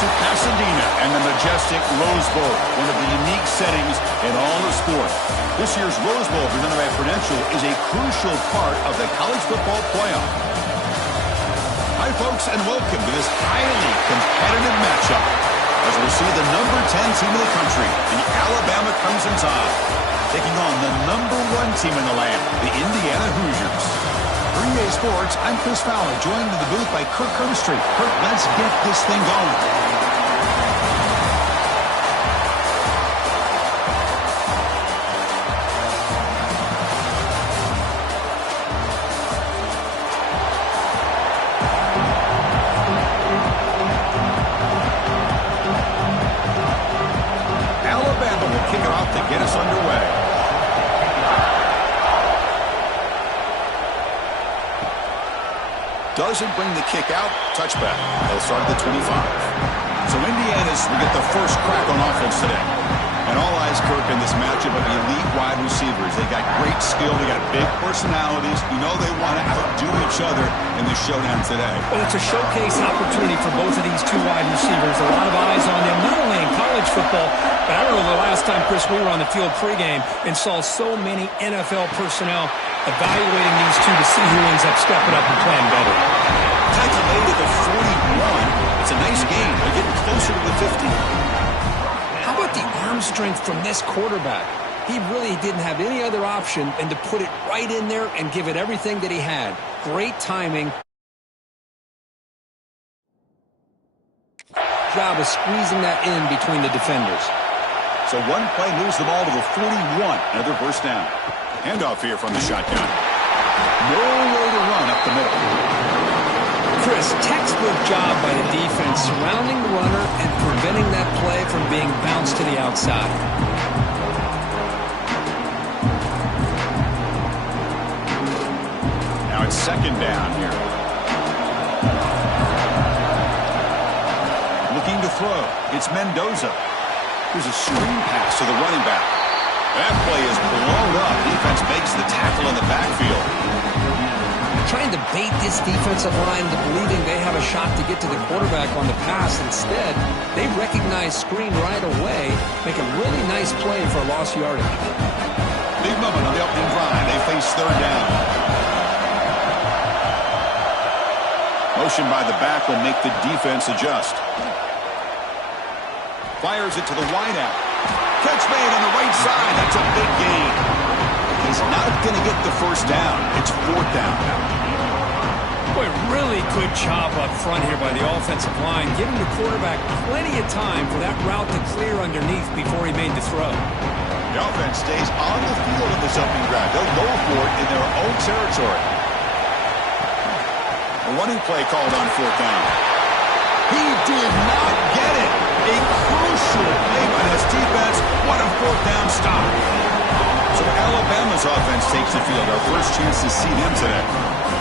to Pasadena and the majestic Rose Bowl, one of the unique settings in all of sport. This year's Rose Bowl, presented by Prudential, is a crucial part of the college football playoff. Hi, folks, and welcome to this highly competitive matchup as we'll see the number 10 team in the country, the Alabama Crimson Tide, taking on the number 1 team in the land, the Indiana Hoosiers. Green Bay Sports, I'm Chris Fowler, joined in the booth by Kirk Herbstreit. Kirk, let's get this thing going. Get us underway. Doesn't bring the kick out. Touchback. They'll start at the 25. So Indiana's will get the first crack on offense today. And all eyes, Kirk, in this matchup of elite wide receivers. They got great skill. They got big personalities. You know they want to outdo each other in the showdown today. Well, it's a showcase opportunity for both of these two wide receivers. A lot of eyes on them, not only in college football, but I don't know the last time, Chris, we were on the field pregame and saw so many NFL personnel evaluating these two to see who ends up stepping up and playing better. Tackle made at the 41. It's a nice gain. They're getting closer to the 50. How about the arm strength from this quarterback? He really didn't have any other option than to put it right in there and give it everything that he had. Great timing. Job of squeezing that in between the defenders. So one play moves the ball to the 41. Another first down. Handoff here from the shotgun. No way to run up the middle. Chris, textbook job by the defense surrounding the runner and preventing that play from being bounced to the outside. Now it's second down here. Looking to throw. It's Mendoza. Here's a screen pass to the running back. That play is blown up. Defense makes the tackle in the backfield. Trying to bait this defensive line into believing they have a shot to get to the quarterback on the pass. Instead, they recognize screen right away, make a really nice play for lost yardage. Big moment on the opening drive. They face third down. Motion by the back will make the defense adjust. Fires it to the wideout. Catch made on the right side. That's a big gain. He's not going to get the first down. It's fourth down now. Boy, really good job up front here by the offensive line, giving the quarterback plenty of time for that route to clear underneath before he made the throw. The offense stays on the field in this opening drive. They'll go for it in their own territory. A running play called on fourth down. He did not get it. A crucial play by this defense. What a fourth down stop. So Alabama's offense takes the field. Our first chance to see them today.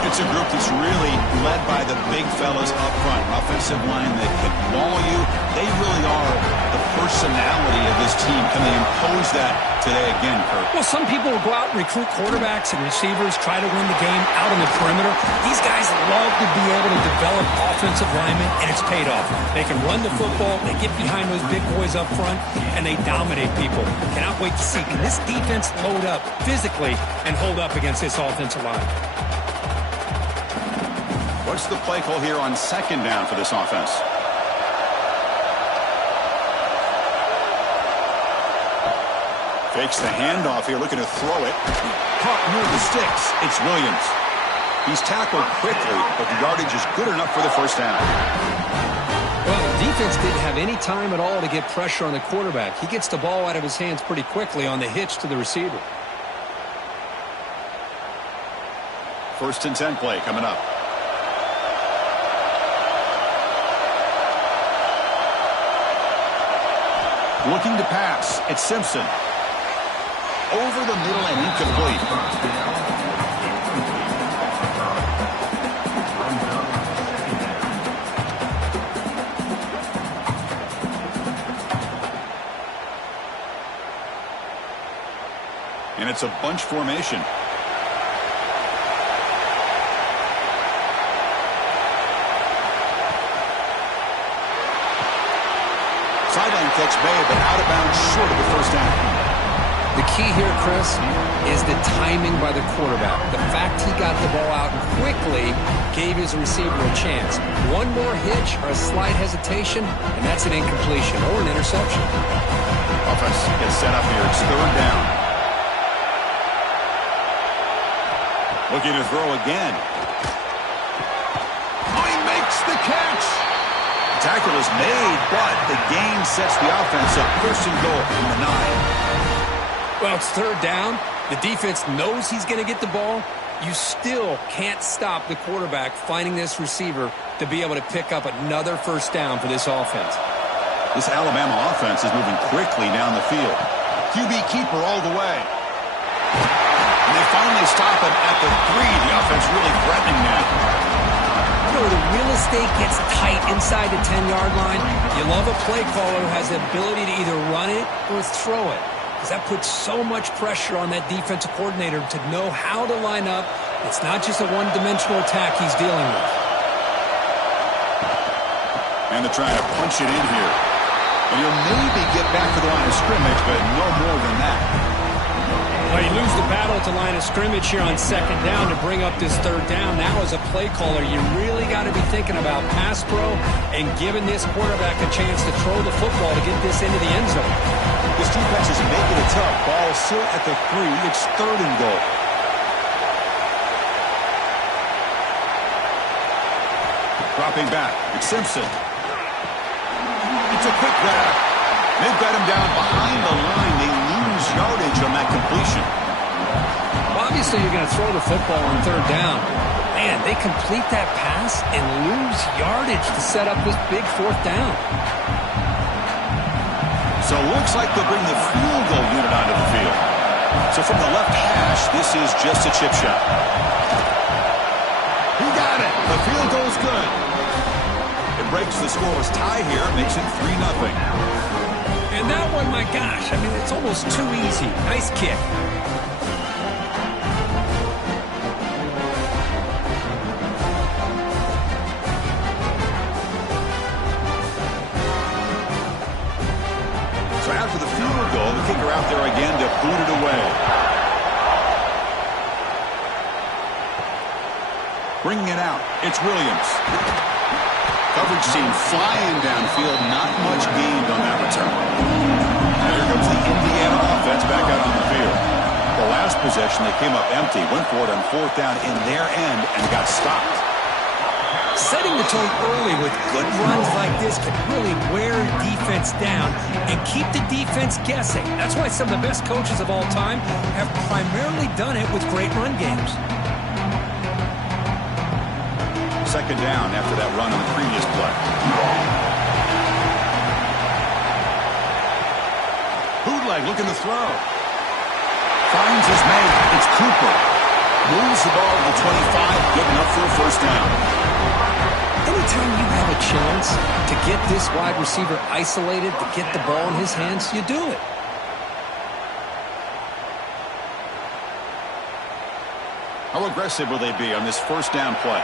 It's a group that's really led by the big fellas up front. An offensive line that can maul you. They really are the personality of this team. Can they impose that today again, Kirk? Well, some people will go out and recruit quarterbacks and receivers, try to win the game out on the perimeter. These guys love to be able to develop offensive linemen, and it's paid off. They can run the football, they get behind those big boys up front, and they dominate people. Cannot wait to see. Can this defense load up physically and hold up against this offensive line? What's the play call here on second down for this offense? Fakes the handoff here, looking to throw it. Caught near the sticks. It's Williams. He's tackled quickly, but the yardage is good enough for the first down. Well, the defense didn't have any time at all to get pressure on the quarterback. He gets the ball out of his hands pretty quickly on the hitch to the receiver. First and 10 play coming up. Looking to pass. It's Simpson. Over the middle and incomplete. And it's a bunch formation. catch made, but out of bounds short of the first down. The key here, Chris, is the timing by the quarterback. The fact he got the ball out quickly gave his receiver a chance. One more hitch or a slight hesitation, and that's an incompletion or an interception. Offense gets set up here. It's third down. Looking to throw again. Oh, he makes the catch. The tackle is made, but the gain sets the offense up. First and goal from the 9. Well, it's third down. The defense knows he's going to get the ball. You still can't stop the quarterback finding this receiver to be able to pick up another first down for this offense. This Alabama offense is moving quickly down the field. QB keeper all the way. And they finally stop him at the 3. The offense really threatening now. You know, the real estate gets tight inside the 10-yard line. You love a play caller who has the ability to either run it or throw it, because that puts so much pressure on that defensive coordinator to know how to line up. It's not just a one-dimensional attack he's dealing with. And they're trying to punch it in here. And you'll maybe get back to the line of scrimmage, but no more than that. Well, you lose the battle at the line of scrimmage here on second down to bring up this third down. Now, as a play caller, you really got to be thinking about pass pro and giving this quarterback a chance to throw the football to get this into the end zone. This defense is making it tough. Ball still at the 3. It's third and goal. Dropping back. It's Simpson. It's a quick grab. They've got him down behind the line. They lose yardage on that completion. Well, obviously, you're going to throw the football on third down. Man, they complete that pass and lose yardage to set up this big fourth down. So it looks like they'll bring the field goal unit onto the field. So from the left hash, this is just a chip shot. He got it. The field goal's good. It breaks the scoreless tie here, makes it 3-0. And that one, my gosh, I mean, it's almost too easy. Nice kick. So after the field goal, the kicker out there again to boot it away. Bringing it out, it's Williams. Coverage team flying downfield, not much gained on that return. And here comes the Indiana offense back out on the field. The last possession, they came up empty, went for it on fourth down in their end and got stopped. Setting the tone early with good runs like this can really wear defense down and keep the defense guessing. That's why some of the best coaches of all time have primarily done it with great run games. Second down after that run on the previous play. Bootleg looking to throw. Finds his man. It's Cooper. Moves the ball to the 25, good enough for a first down. Anytime you have a chance to get this wide receiver isolated, to get the ball in his hands, you do it. How aggressive will they be on this first down play?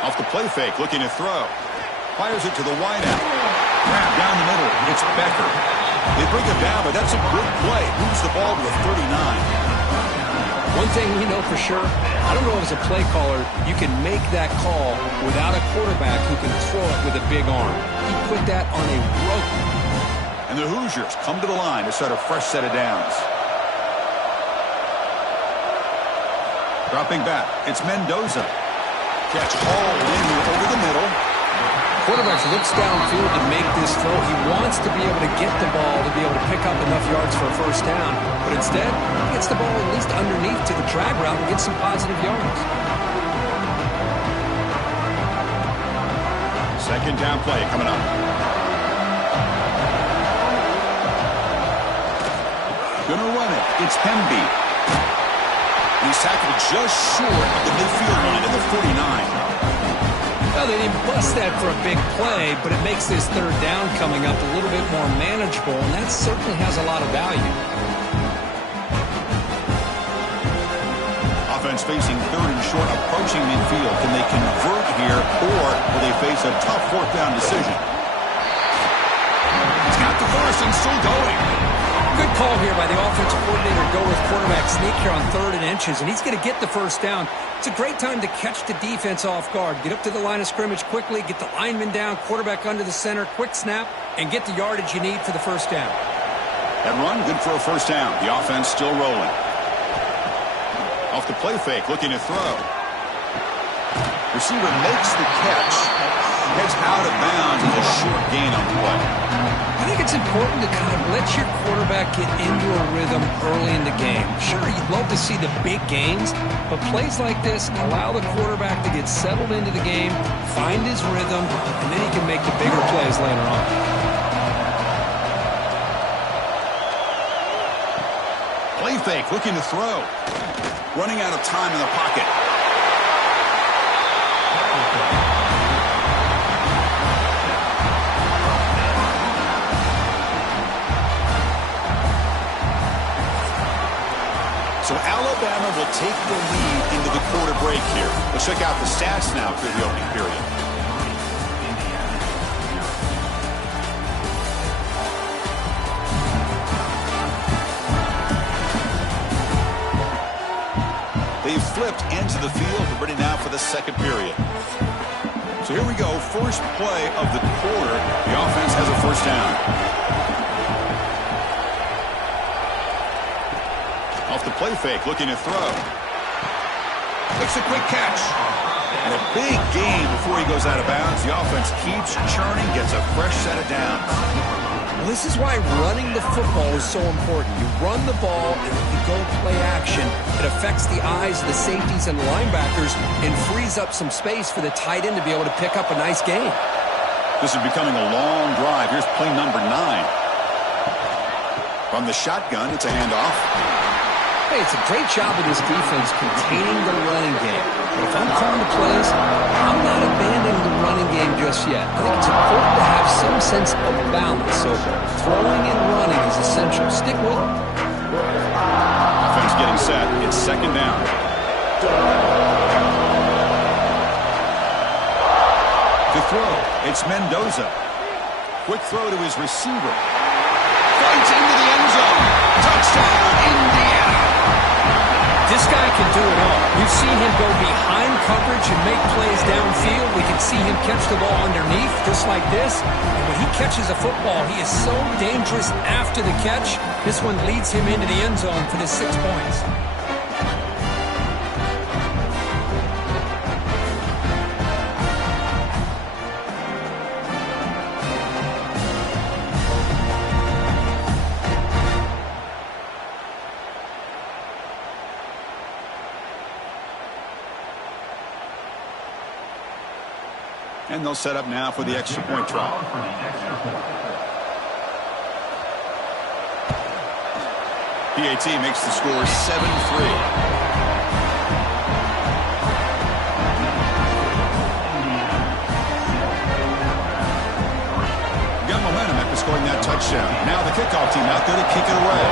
Off the play fake, looking to throw. Fires it to the wideout. Grab down the middle. It's Becker. They bring him down, but that's a good play. Moves the ball to the 39. One thing we know for sure, I don't know if as a play caller, you can make that call without a quarterback who can throw it with a big arm. He put that on a rope. And the Hoosiers come to the line to start a fresh set of downs. Dropping back, it's Mendoza. Catch all in over the middle. Quarterback looks downfield to make this throw. He wants to be able to get the ball to be able to pick up enough yards for a first down. But instead, he gets the ball at least underneath to the drag route and gets some positive yards. Second down play coming up. Gonna run it. It's Hemby. He's tackled just short of the midfield line of the 49. Well, they didn't bust that for a big play, but it makes this third down coming up a little bit more manageable, and that certainly has a lot of value. Offense offense facing third and short, approaching midfield. Can they convert here, or will they face a tough fourth down decision? He's got the first and still going. Good call here by the offensive coordinator. Go with quarterback sneak here on 3rd and inches, and he's going to get the first down. It's a great time to catch the defense off guard. Get up to the line of scrimmage quickly, get the lineman down, quarterback under the center, quick snap, and get the yardage you need for the first down. That run, good for a first down. The offense still rolling. Off the play fake, looking to throw. Receiver makes the catch. Heads out of bounds with a short gain on the play. I think it's important to kind of let your quarterback get into a rhythm early in the game. Sure, you'd love to see the big gains, but plays like this allow the quarterback to get settled into the game, find his rhythm, and then he can make the bigger plays later on. Play fake, looking to throw. Running out of time in the pocket. So Alabama will take the lead into the quarter break here. Let's check out the stats now for the opening period. They've flipped into the field. We're ready now for the second period. So here we go. First play of the quarter. The offense has a first down. Off the play fake, looking to throw. Makes a quick catch. And a big gain before he goes out of bounds. The offense keeps churning, gets a fresh set of downs. Well, this is why running the football is so important. You run the ball, and if you go play action, it affects the eyes of the safeties and the linebackers and frees up some space for the tight end to be able to pick up a nice gain. This is becoming a long drive. Here's play number 9. From the shotgun, it's a handoff. Hey, it's a great job of this defense containing the running game. But if I'm calling the plays, I'm not abandoning the running game just yet. I think it's important to have some sense of balance. So throwing and running is essential. Stick with it. Offense getting set. It's second down. To throw, it's Mendoza. Quick throw to his receiver. Fights into the end zone. Touchdown, Indiana. This guy can do it all. We've seen him go behind coverage and make plays downfield. We can see him catch the ball underneath, just like this. And when he catches a football, he is so dangerous after the catch. This one leads him into the end zone for the 6 points. And they'll set up now for the extra point try. PAT makes the score 7-3. Got momentum after scoring that touchdown. Now the kickoff team out there to kick it away.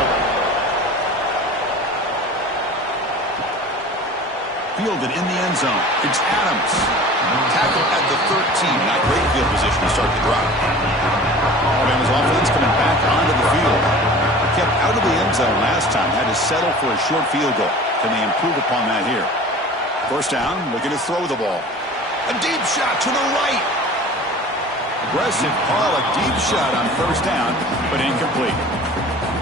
Fielded in the end zone. It's Adams. Tackle at the 13. Not great field position to start the drive. Alabama's offense coming back onto the field. Kept out of the end zone last time. Had to settle for a short field goal. Can they improve upon that here? First down, looking to throw the ball. A deep shot to the right. Aggressive call, a deep shot on first down, but incomplete.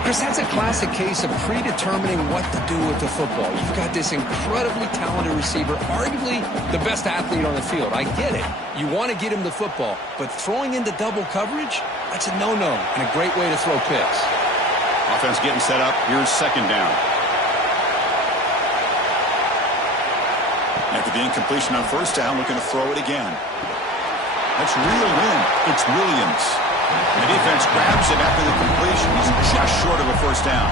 Chris, that's a classic case of predetermining what to do with the football. You've got this incredibly talented receiver, arguably the best athlete on the field. I get it. You want to get him the football, but throwing into double coverage, that's a no-no and a great way to throw picks. Offense getting set up. Here's second down. After the incompletion on first down, looking to throw it again. That's reeled in. It's Williams. The defense grabs him after the completion. He's just short of a first down.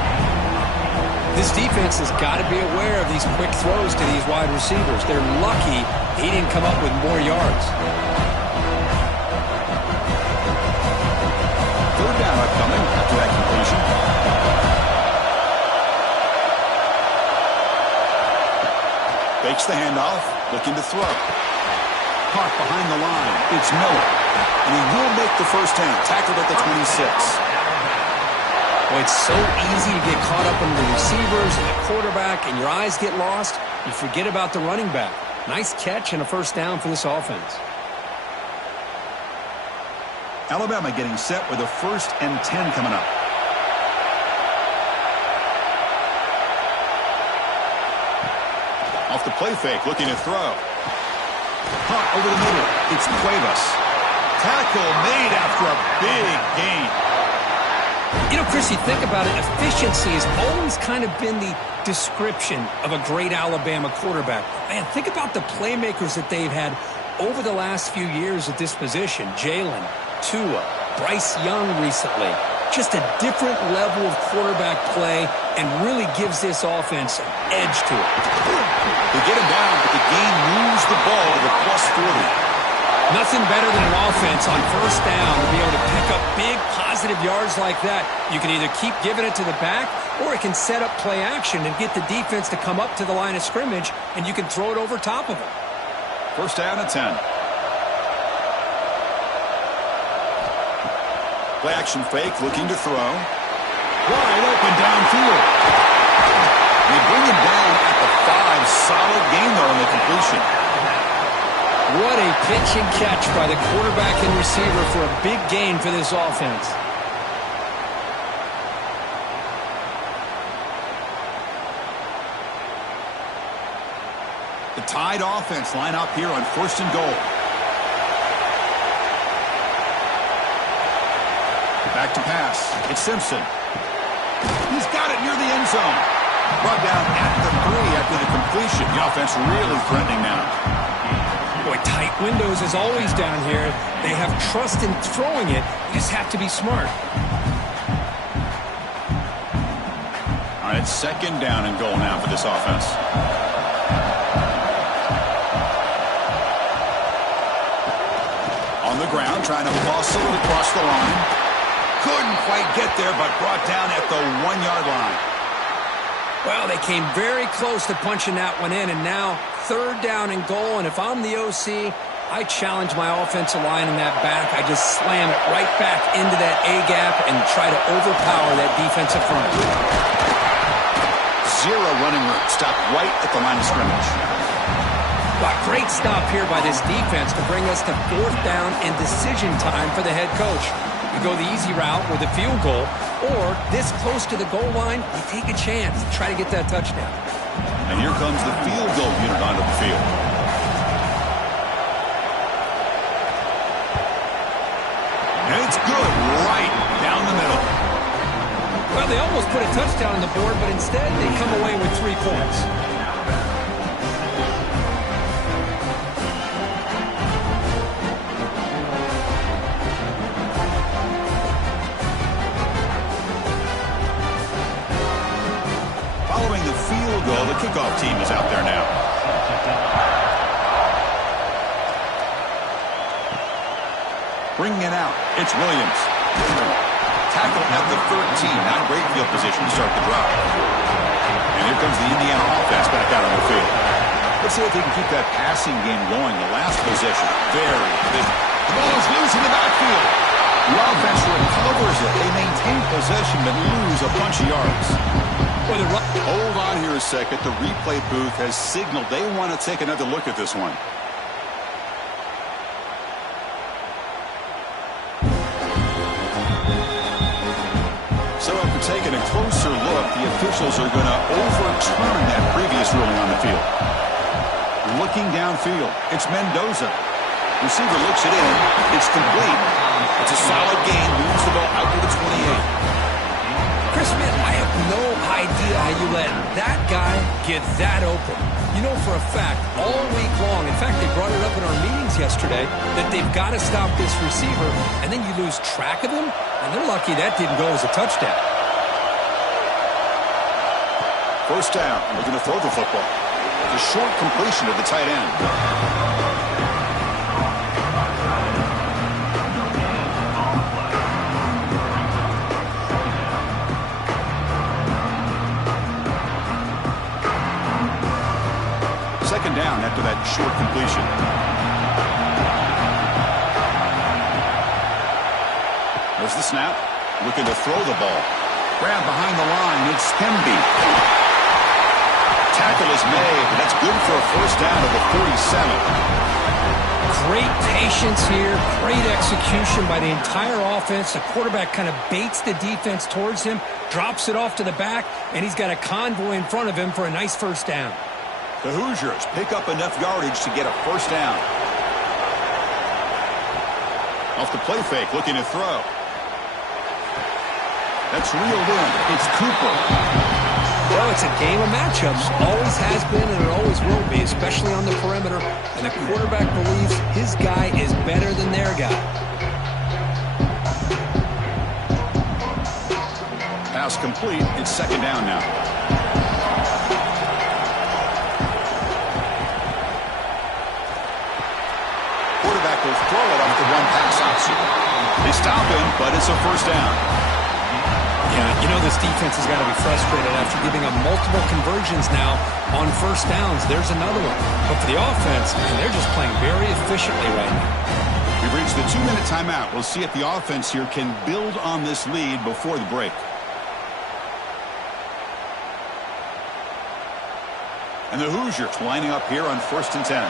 This defense has got to be aware of these quick throws to these wide receivers. They're lucky he didn't come up with more yards. Third down upcoming after that completion. Fakes the handoff, looking to throw. Caught behind the line. It's Miller. And he will make the first down. Tackled at the 26. Well, it's so easy to get caught up in the receivers and the quarterback, and your eyes get lost. You forget about the running back. Nice catch and a first down for this offense. Alabama getting set with a 1st and 10 coming up. Off the play fake, looking to throw. Caught over the middle. It's Cuevas. Tackle made after a big gain. You know, Chris, you think about it, efficiency has always kind of been the description of a great Alabama quarterback. Man, think about the playmakers that they've had over the last few years at this position. Jalen, Tua, Bryce Young recently. Just a different level of quarterback play and really gives this offense an edge to it. They get him down, but the game moves the ball to the +40. Nothing better than an offense on first down to be able to pick up big positive yards like that. You can either keep giving it to the back or it can set up play action and get the defense to come up to the line of scrimmage and you can throw it over top of them. First down and 10. Play action fake, looking to throw. Wide open downfield. They bring him down at the 5. Solid gain, though, in the completion. What a pitch and catch by the quarterback and receiver for a big gain for this offense. The Tide offense line up here on 1st and goal. Back to pass. It's Simpson. He's got it near the end zone. Brought down at the 3 after the completion. The offense really threatening now. Boy, tight windows as always down here. They have trust in throwing it. You just have to be smart. All right, 2nd down and goal now for this offense. On the ground, trying to muscle it across the line. Couldn't quite get there, but brought down at the 1-yard line. Well, they came very close to punching that one in, and now 3rd down and goal. And if I'm the OC, I challenge my offensive line in that back. I just slam it right back into that A-gap and try to overpower that defensive front. 0 running room. Stopped right at the line of scrimmage. Well, great stop here by this defense to bring us to 4th down and decision time for the head coach. You go the easy route with a field goal, or this close to the goal line, you take a chance to try to get that touchdown. And here comes the field goal unit onto the field. And it's good right down the middle. Well, they almost put a touchdown on the board, but instead they come away with 3 points. Following the field goal, the kickoff team is out there now. Bringing it out, it's Williams. Tackle at the 13, not great field position to start the drive. And here comes the Indiana offense back out on the field. Let's see if they can keep that passing game going. The last possession, very big. The ball is loose in the backfield. The offense recovers it. They maintain possession but lose a bunch of yards. Hold on here a second. The replay booth has signaled they want to take another look at this one. So after taking a closer look, the officials are going to overturn that previous ruling on the field. Looking downfield, it's Mendoza. Receiver looks it in. It's complete. It's a solid gain. Moves the ball out to the 28. Chris, man, I have no idea how you let that guy get that open. You know for a fact, all week long, in fact, they brought it up in our meetings yesterday, that they've got to stop this receiver, and then you lose track of him, and they're lucky that didn't go as a touchdown. First down, looking to throw the football. The short completion to the tight end. second down after that short completion. There's the snap. Looking to throw the ball. Grab behind the line. It's CFB. Tackle is made. That's good for a first down at the 47. Great patience here, great execution by the entire offense. The quarterback kind of baits the defense towards him, drops it off to the back, and he's got a convoy in front of him for a nice first down. The Hoosiers pick up enough yardage to get a first down. Off the play fake, looking to throw. That's reeled in. It's Cooper. Well, it's a game of matchups. Always has been and it always will be, especially on the perimeter. And the quarterback believes his guy is better than their guy. Pass complete. It's second down now. Quarterback will throw it off the one-pass option. They stop him, but it's a first down. Yeah, you know this defense has got to be frustrated after giving up multiple conversions now on first downs. There's another one. But for the offense, and they're just playing very efficiently right now. We've reached the 2-minute timeout. We'll see if the offense here can build on this lead before the break. And the Hoosiers lining up here on 1st and 10.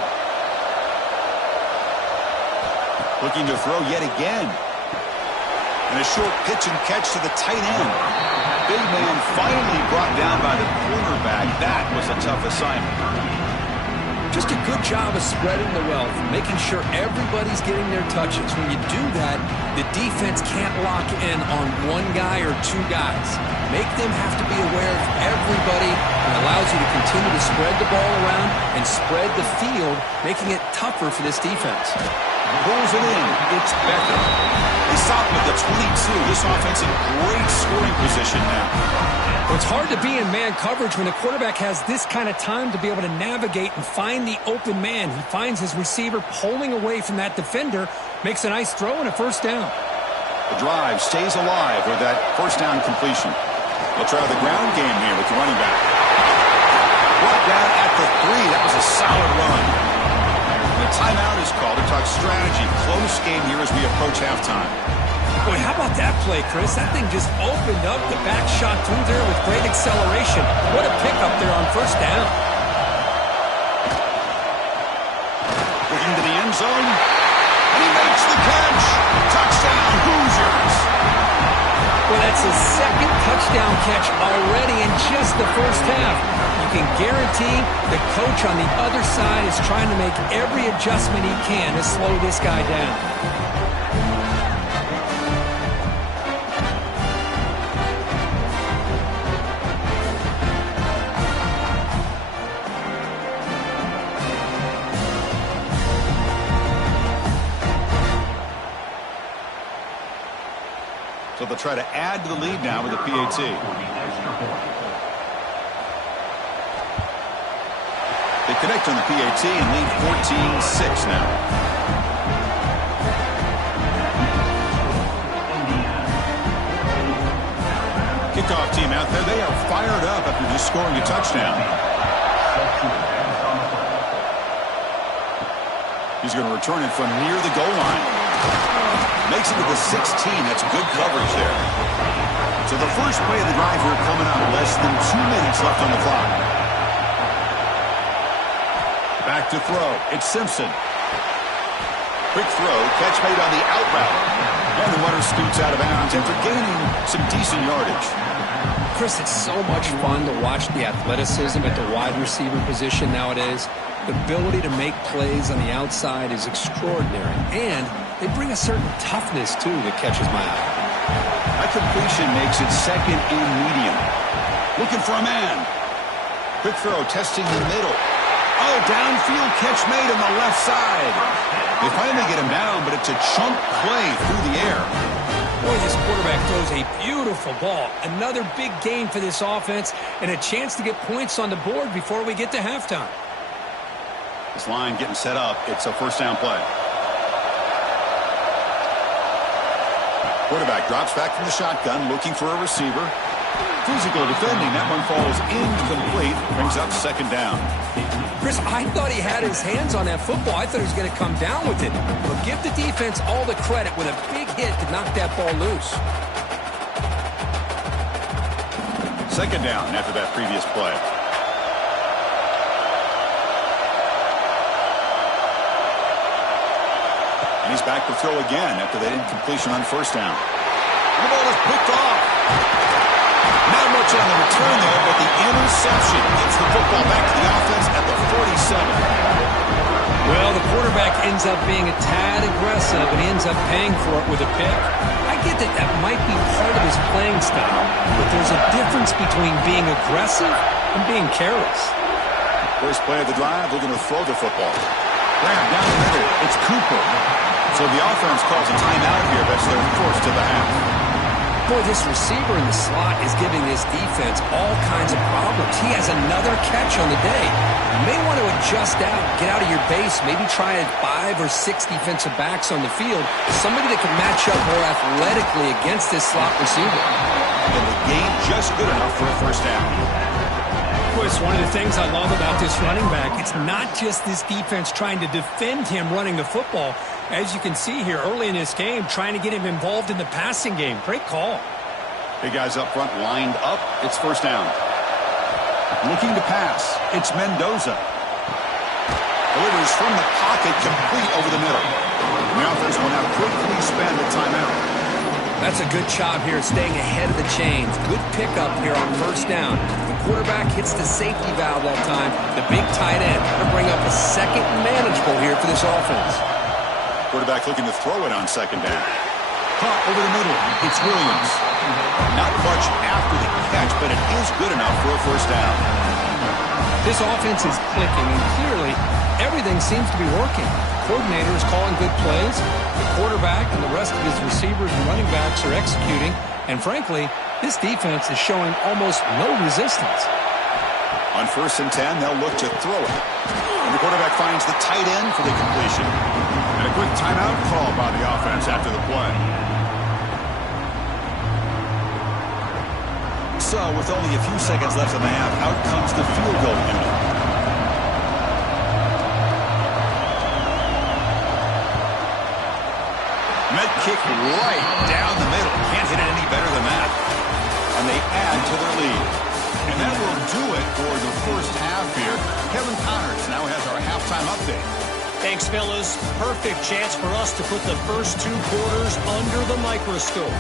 Looking to throw yet again. And a short pitch and catch to the tight end. Big man finally brought down by the cornerback. That was a tough assignment. Just a good job of spreading the wealth, making sure everybody's getting their touches. When you do that, the defense can't lock in on one guy or two guys. Make them have to be aware of everybody, and allows you to continue to spread the ball around and spread the field, making it tougher for this defense. Pulls it in. It's Becker. They stop with the 22. This offense in great scoring position now. Well, it's hard to be in man coverage when the quarterback has this kind of time to be able to navigate and find the open man. He finds his receiver pulling away from that defender, makes a nice throw and a first down. The drive stays alive with that first down completion. They'll try the ground game here with the running back. Brought down at the 3. That was a solid run. The timeout is called to talk strategy. Close game here as we approach halftime. Boy, how about that play, Chris? That thing just opened up. The back shot through there with great acceleration. What a pickup there on first down. Looking to the end zone. And he makes the catch. Touchdown, Hoosiers. Well, that's his second touchdown catch already in just the first half. You can guarantee the coach on the other side is trying to make every adjustment he can to slow this guy down. So they'll try to add to the lead now with a PAT. They connect on the PAT and lead 14-6 now. Kickoff team out there. They are fired up after just scoring a touchdown. He's going to return it from near the goal line. Makes it to the 16. That's good coverage there. So the first play of the drive here coming up. Less than 2 minutes left on the clock. Back to throw. It's Simpson. Quick throw. Catch made on the out route. And the runner scoots out of bounds after gaining some decent yardage. Chris, it's so much fun to watch the athleticism at the wide receiver position nowadays. The ability to make plays on the outside is extraordinary. And they bring a certain toughness, too, that catches my eye. That completion makes it second and medium. Looking for a man. Quick throw, testing the middle. Oh, downfield catch made on the left side. They finally get him down, but it's a chunk play through the air. Boy, this quarterback throws a beautiful ball. Another big gain for this offense and a chance to get points on the board before we get to halftime. This line getting set up. It's a first down play. Quarterback drops back from the shotgun, looking for a receiver. Physical defending. That one falls incomplete. Brings up second down. Chris, I thought he had his hands on that football. I thought he was going to come down with it. But give the defense all the credit with a big hit to knock that ball loose. Second down after that previous play. And he's back to throw again after that incompletion on first down. And the ball is picked off. Not much on the return there, but the interception gets the football back to the offense at the 47. Well, the quarterback ends up being a tad aggressive, and he ends up paying for it with a pick. I get that that might be part of his playing style, but there's a difference between being aggressive and being careless. First play of the drive, looking to throw the football. Grab down the middle. It's Cooper. So the offense calls a timeout here. That's their first of the half. Boy, this receiver in the slot is giving this defense all kinds of problems. He has another catch on the day. You may want to adjust out, get out of your base, maybe try 5 or 6 defensive backs on the field, somebody that can match up more athletically against this slot receiver. And the game just good enough for a first down. Chris, one of the things I love about this running back, it's not just this defense trying to defend him running the football. As you can see here early in this game, trying to get him involved in the passing game. Great call. Big guys up front lined up. It's first down. Looking to pass. It's Mendoza. Delivers from the pocket, complete over the middle. And the offense will now quickly spend the timeout. That's a good job here, staying ahead of the chains. Good pickup here on first down. The quarterback hits the safety valve that time. The big tight end to bring up a second manageable here for this offense. Quarterback looking to throw it on second down. Caught over the middle. It's Williams. Not much after the catch, but it is good enough for a first down. This offense is clicking, and clearly everything seems to be working. The coordinator is calling good plays. The quarterback and the rest of his receivers and running backs are executing. And frankly, this defense is showing almost no resistance. On 1st and 10, they'll look to throw it. And the quarterback finds the tight end for the completion. And a quick timeout call by the offense after the play. So, with only a few seconds left in the half, out comes the field goal unit. Med kick right down the middle. Can't hit it any better than that. And they add to their lead. And that will do it for the first half here. Kevin Connors now has our halftime update. Thanks, fellas. Perfect chance for us to put the first 2 quarters under the microscope.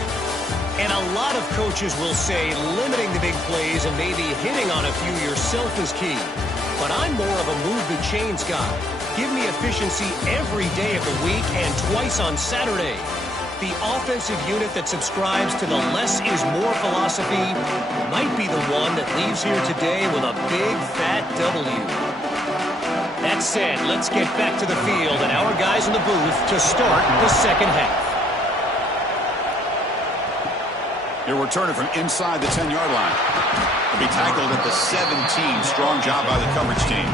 And a lot of coaches will say limiting the big plays and maybe hitting on a few yourself is key. But I'm more of a move the chains guy. Give me efficiency every day of the week and twice on Saturday. The offensive unit that subscribes to the less is more philosophy might be the one that leaves here today with a big fat W. That said, let's get back to the field and our guys in the booth to start the second half. He'll return it from inside the 10-yard line. He'll be tackled at the 17. Strong job by the coverage team.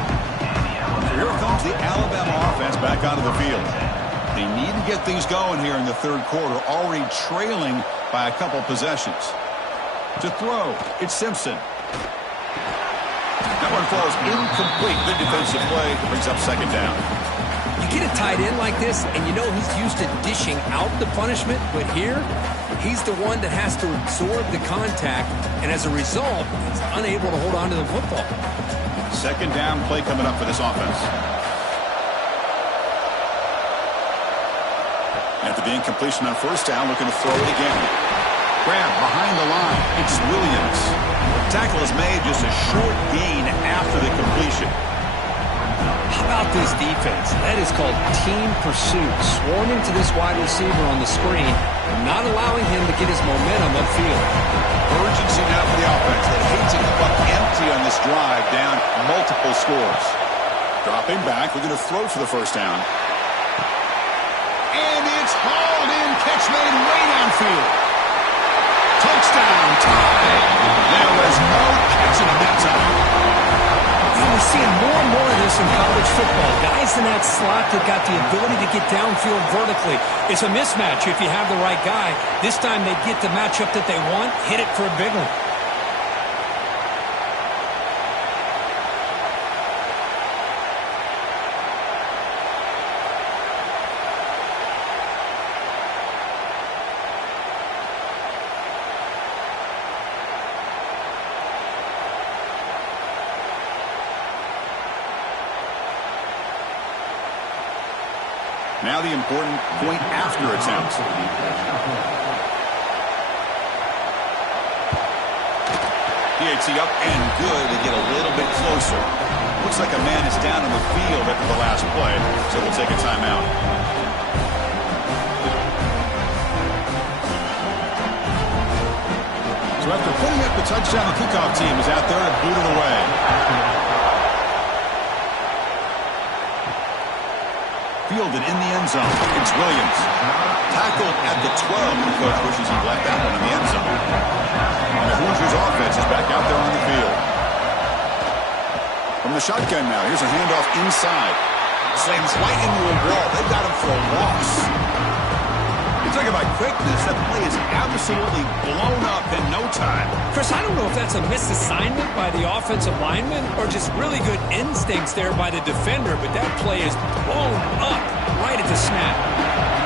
So here comes the Alabama offense back onto the field. They need to get things going here in the third quarter, already trailing by a couple possessions. To throw, it's Simpson. That one falls incomplete. Good defensive play. Brings up second down. You get a tight end like this, and you know he's used to dishing out the punishment, but here, he's the one that has to absorb the contact, and as a result, he's unable to hold on to the football. Second down play coming up for this offense. After the incompletion on first down, looking to throw it again. Grab behind the line. It's Williams. Tackle is made, just a short gain after the completion. How about this defense? That is called team pursuit. Swarming to this wide receiver on the screen, not allowing him to get his momentum upfield. Urgency now for the offense that hates it to buck empty on this drive, down multiple scores. Dropping back, looking to throw for the first down. And it's hauled in, catch made way downfield. Touchdown, tie. There was no catching him that time. We're seeing more and more of this in college football. Guys in that slot that got the ability to get downfield vertically. It's a mismatch if you have the right guy. This time they get the matchup that they want, hit it for a big one. Now the important point after attempt. PAT up and good to get a little bit closer. Looks like a man is down on the field after the last play, so we'll take a timeout. So after putting up the touchdown, the kickoff team is out there to boot it away. Fielded in the end zone. It's Williams. Tackled at the 12. The coach wishes he left that one in the end zone. And the Hoosiers offense is back out there on the field. From the shotgun now, here's a handoff inside. Slams right into a wall. They've got him for a loss. You talk about quickness, that play is absolutely blown up in no time. Chris, I don't know if that's a misassignment by the offensive lineman or just really good instincts there by the defender, but that play is blown up right at the snap.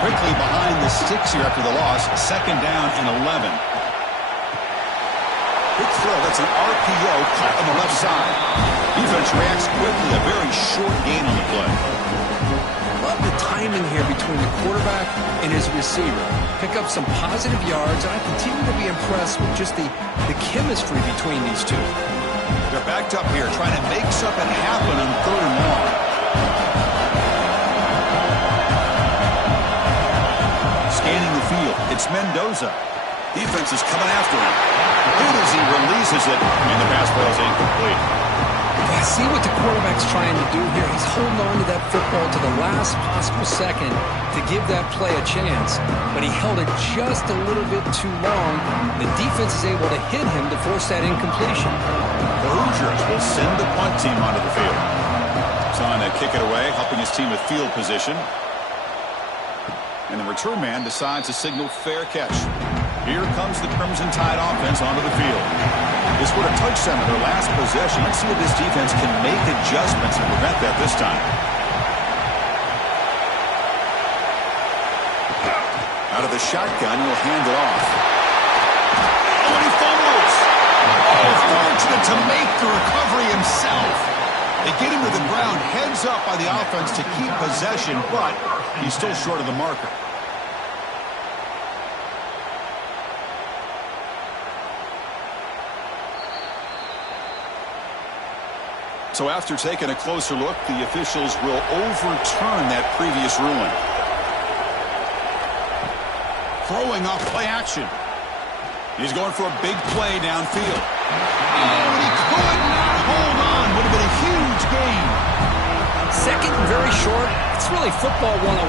Quickly behind the sticks here after the loss, second down and 11. Big throw, that's an RPO caught on the left side. Defense reacts quickly, a very short gain on the play. Love the timing here between the quarterback and his receiver. Pick up some positive yards, and I continue to be impressed with just the chemistry between these two. They're backed up here, trying to make something happen on 3rd and long. Scanning the field, it's Mendoza. Defense is coming after him. Good as he releases it, and the pass ball is incomplete. I see what the quarterback's trying to do here. He's holding on to that football to the last possible second to give that play a chance, but he held it just a little bit too long. The defense is able to hit him to force that incompletion. The Hoosiers will send the punt team onto the field. Trying to kick it away, helping his team with field position. And the return man decides to signal fair catch. Here comes the Crimson Tide offense onto the field. They scored a touchdown in their last possession. Let's see if this defense can make adjustments and prevent that this time. Out of the shotgun, he'll hand it off. Oh, and he fumbles. Oh, fortunate to make the recovery himself. They get him to the ground, heads up by the offense to keep possession, but he's still short of the marker. So after taking a closer look, the officials will overturn that previous ruling. Throwing off play action. He's going for a big play downfield. Oh, and he could not hold on. Would have been a huge gain. Second and very short. It's really football 101.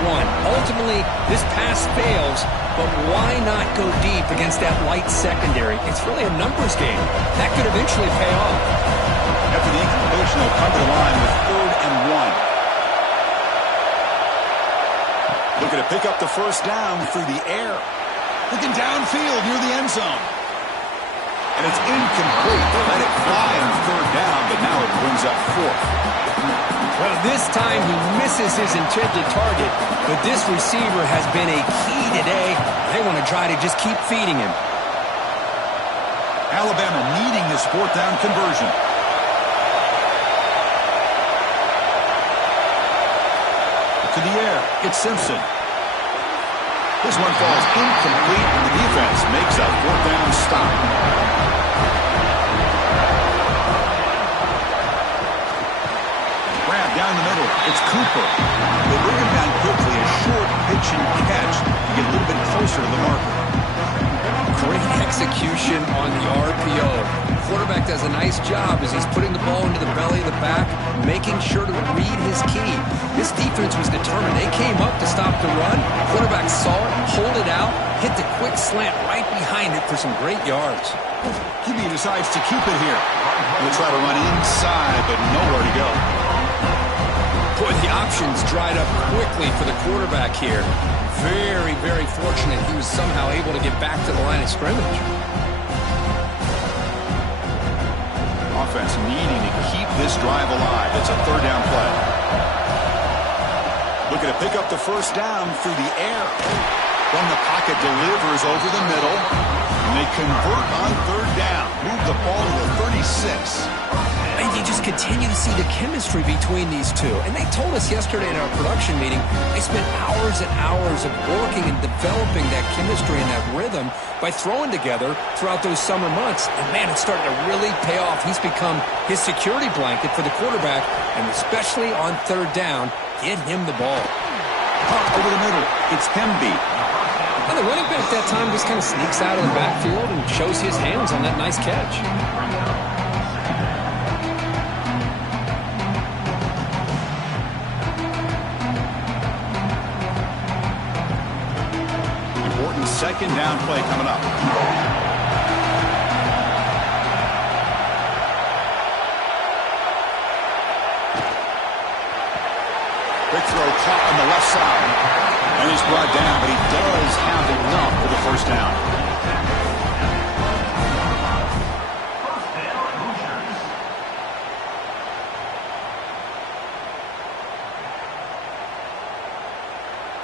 Ultimately, this pass fails, but why not go deep against that light secondary? It's really a numbers game. That could eventually pay off. After the incompletion, they'll come to the line with 3rd and 1. Looking to pick up the first down through the air. Looking downfield near the end zone. And it's incomplete. They let it fly on 3rd down, but now it brings up 4th. Well, this time he misses his intended target, but this receiver has been a key today. They want to try to just keep feeding him. Alabama needing this 4th down conversion. To the air, it's Simpson. This one falls incomplete, and the defense makes a 4th down stop. Grab down the middle, it's Cooper. They bring him down quickly, a short pitch and catch to get a little bit closer to the marker. Great execution on the RPO. The quarterback does a nice job as he's putting the ball into the belly of the back, making sure to read his key. This defense was determined. They came up to stop the run. Quarterback saw it, pulled it out, hit the quick slant right behind it for some great yards. QB decides to keep it here. He'll try to run inside, but nowhere to go. Boy, the options dried up quickly for the quarterback here. Very, very fortunate he was somehow able to get back to the line of scrimmage. Offense needing to keep this drive alive. It's a 3rd down play. Looking to pick up the first down through the air. From the pocket, delivers over the middle. And they convert on 3rd down. Move the ball to the 36. And you just continue to see the chemistry between these two. And they told us yesterday in our production meeting, they spent hours and hours of working and developing that chemistry and that rhythm by throwing together throughout those summer months. And, man, it's starting to really pay off. He's become his security blanket for the quarterback, and especially on third down, get him the ball. Over the middle, it's Hemby. And the running back that time just kind of sneaks out of the backfield and shows his hands on that nice catch. Important second down play coming up. Quick throw caught on the left side. And he's brought down, but he does have enough for the first down.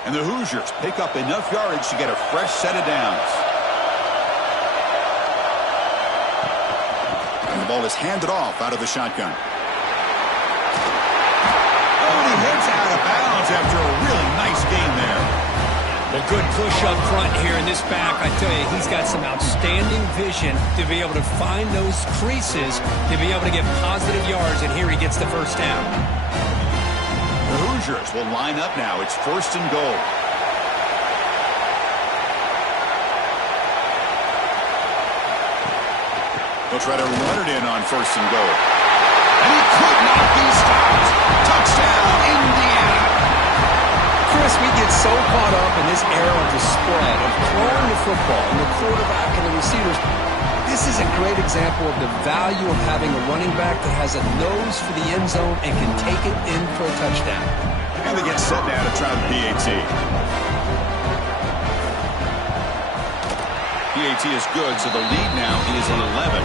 And the Hoosiers pick up enough yardage to get a fresh set of downs. And the ball is handed off out of the shotgun. He heads out of bounds after a really nice game there. Well, good push up front here in this back. I tell you, he's got some outstanding vision to be able to find those creases, to be able to get positive yards, and here he gets the first down. The Hoosiers will line up now. It's first and goal. They'll try to run it in on first and goal. And he could not be stopped. Touchdown, Indiana. Chris, we get so caught up in this era of the spread, of throwing the football, and the quarterback and the receivers. This is a great example of the value of having a running back that has a nose for the end zone and can take it in for a touchdown. And they get set now to try the PAT. PAT is good, so the lead now is at 11.